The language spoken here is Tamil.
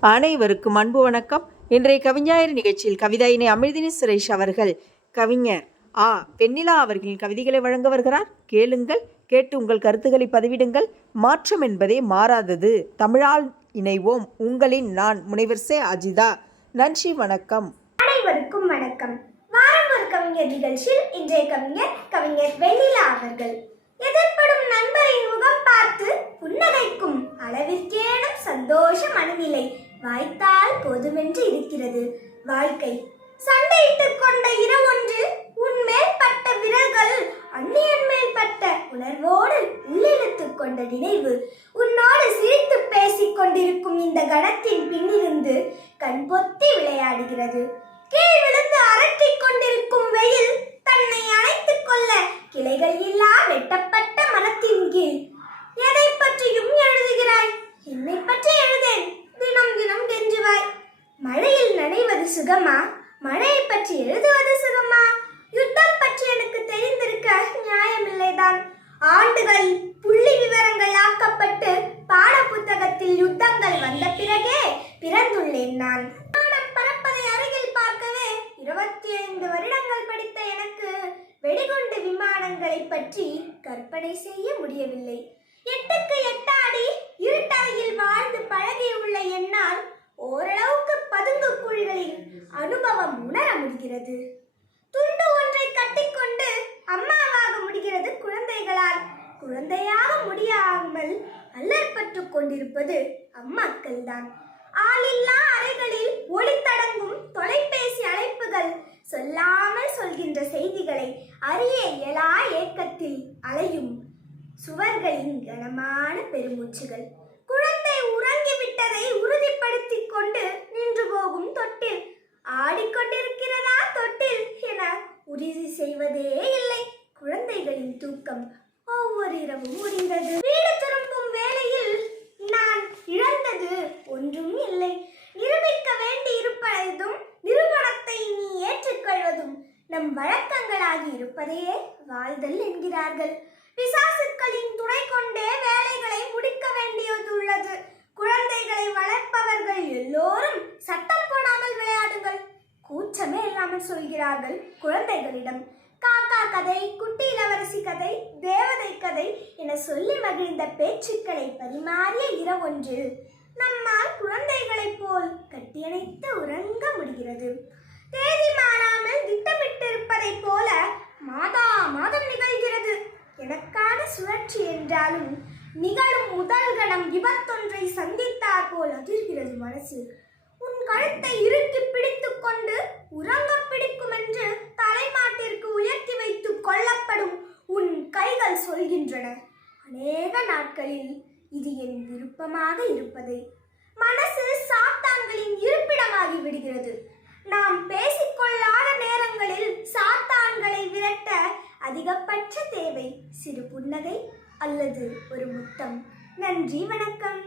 அனைவருக்கும் அன்பு வணக்கம். இன்றைய கவிஞாயிறு நிகழ்ச்சியில் கவிதாயினை அமிர்தினி சுரேஷ் அவர்கள் கவிஞர் ஆ. பெண்ணிலா அவர்களின் கவிதைகளை வழங்க வருகிறார். கேளுங்கள் கேட்டு உங்கள் கருத்துக்களை பதிவிடுங்கள். மாற்றம் என்பதே மாறாதது. தமிழால் இணைவோம். உங்களின் நான் முனைவர் சே. அஜிதா. நன்றி வணக்கம். அனைவருக்கும் வணக்கம். வாரம் ஒரு கவிஞர் நிகழ்ச்சியில் இன்றைய கவிஞர் கவிஞர் வெண்ணிலா அவர்கள். எதிர்ப்படும் நண்பரின் முகம் பார்த்து புன்னகைக்கும் அளவிற்கேனும் சந்தோஷ மனநிலை வாய்த்தால் போதுமென்று இருக்கிறது. வாழ்க்கை. சண்டையிட்டுக் கொண்ட இரவொன்று உன் மேல் பட்ட விரல்கள் அந்நியன் மேல் பட்ட உணர்வோடு உள்ளிழுத்துக் கொண்ட நினைவு. உன்னோடு சிரித்து பேசிக் கொண்டிருக்கும் இந்த கணத்தின் பின்னிருந்து கண் பொத்தி விளையாடுகிறது. கீழ் விழுந்து அரட்டிக் கொண்டிருக்கும் வெயில் சுகமா? மழையை பற்றி எழுதுவது சுகமா? யுத்தம் பற்றி எனக்கு தெரிந்திருக்க நியாயமில்லைதான். ஆண்டுகள் புள்ளி விவரங்கள் ஆக்கப்பட்டு பாட புத்தகத்தில் யுத்தங்கள் வந்த பிறகே பிறந்துள்ளேன் நான். பறப்பதை அருகில் பார்க்கவே இருபத்தி ஐந்து வருடங்கள் படித்த எனக்கு வெடிகுண்டு விமானங்களை பற்றி கற்பனை செய்ய முடியவில்லை. எட்டுக்கு எட்டாடி இருட்டறையில் வாழ்ந்து பழகியுள்ள என்னால் ஓரளவு முடிகிறது துண்டு ஒன்றை கட்டிக்கொண்டு அம்மாவாக முடிகிறது குழந்தைகளால். குழந்தையாக முடியாமல் அல்லற்பட்டு கொண்டிருப்பது அம்மாக்கள் தான் ஆளில்லா அறைகளில் ஒளித்தடங்கும் தொலைபேசி அழைப்புகள் சொல்லாமல் சொல்கின்ற செய்திகளை அறிய இயலா ஏக்கத்தில் அலையும் சுவர்களின் கனமான பெருமூச்சுகள். குழந்தை உறங்கிவிட்டதை உறுதிப்படுத்திக் கொண்டு நின்று போகும் தொட்டில் ஆடிக்கொண்டிருக்க உறுதி செய்வதே இல்லை. குழந்தைகளின் தூக்கம் ஒவ்வொரு இரவும் முடிந்தது வீடு திரும்பும் வேளையில் நான் இழந்தது ஒன்றும் இல்லை. நிரூபிக்க வேண்டி இருப்பதும் நிறுவனத்தை நீ ஏற்றுக்கொள்வதும் நம் வழக்கங்களாகி இருப்பதையே வாழ்தல் என்கிறார்கள். பிசாசுக்களின் துணை கொண்டே வேலைகளை முடிக்க இல்லாமல் சொல்கிறார்கள் குழந்தைகளிடம் காக்கா கதை குட்டி இளவரசி கதை தேவதை கதை என சொல்லி மகிழ்ந்த பேச்சுக்களை பரிமாறிய இரவொன்று நம்மால் குழந்தைகளைப் போல் கட்டியணைத்து உறங்க முடிகிறது. தேதி மாறாமல் திட்டமிட்டிருப்பதைப் போல மாதா மாதம் நிகழ்கிறது. எனக்கான சுழற்சி என்றாலும் நிகழும் முதல் கணம் விபத்தொன்றை சந்தித்தார் போல் அதிர்கிறது மனசு. சொல்கின்றன அநேக நாட்களில் இது என் விருப்பமாக இருப்பதை. மனசு சாத்தான்களின் இருப்பிடமாகி விடுகிறது. நாம் பேசிக்கொள்ளாத நேரங்களில் சாத்தான்களை விரட்ட அதிகபட்ச தேவை சிறு புன்னகை அல்லது ஒரு முத்தம். நன்றி வணக்கம்.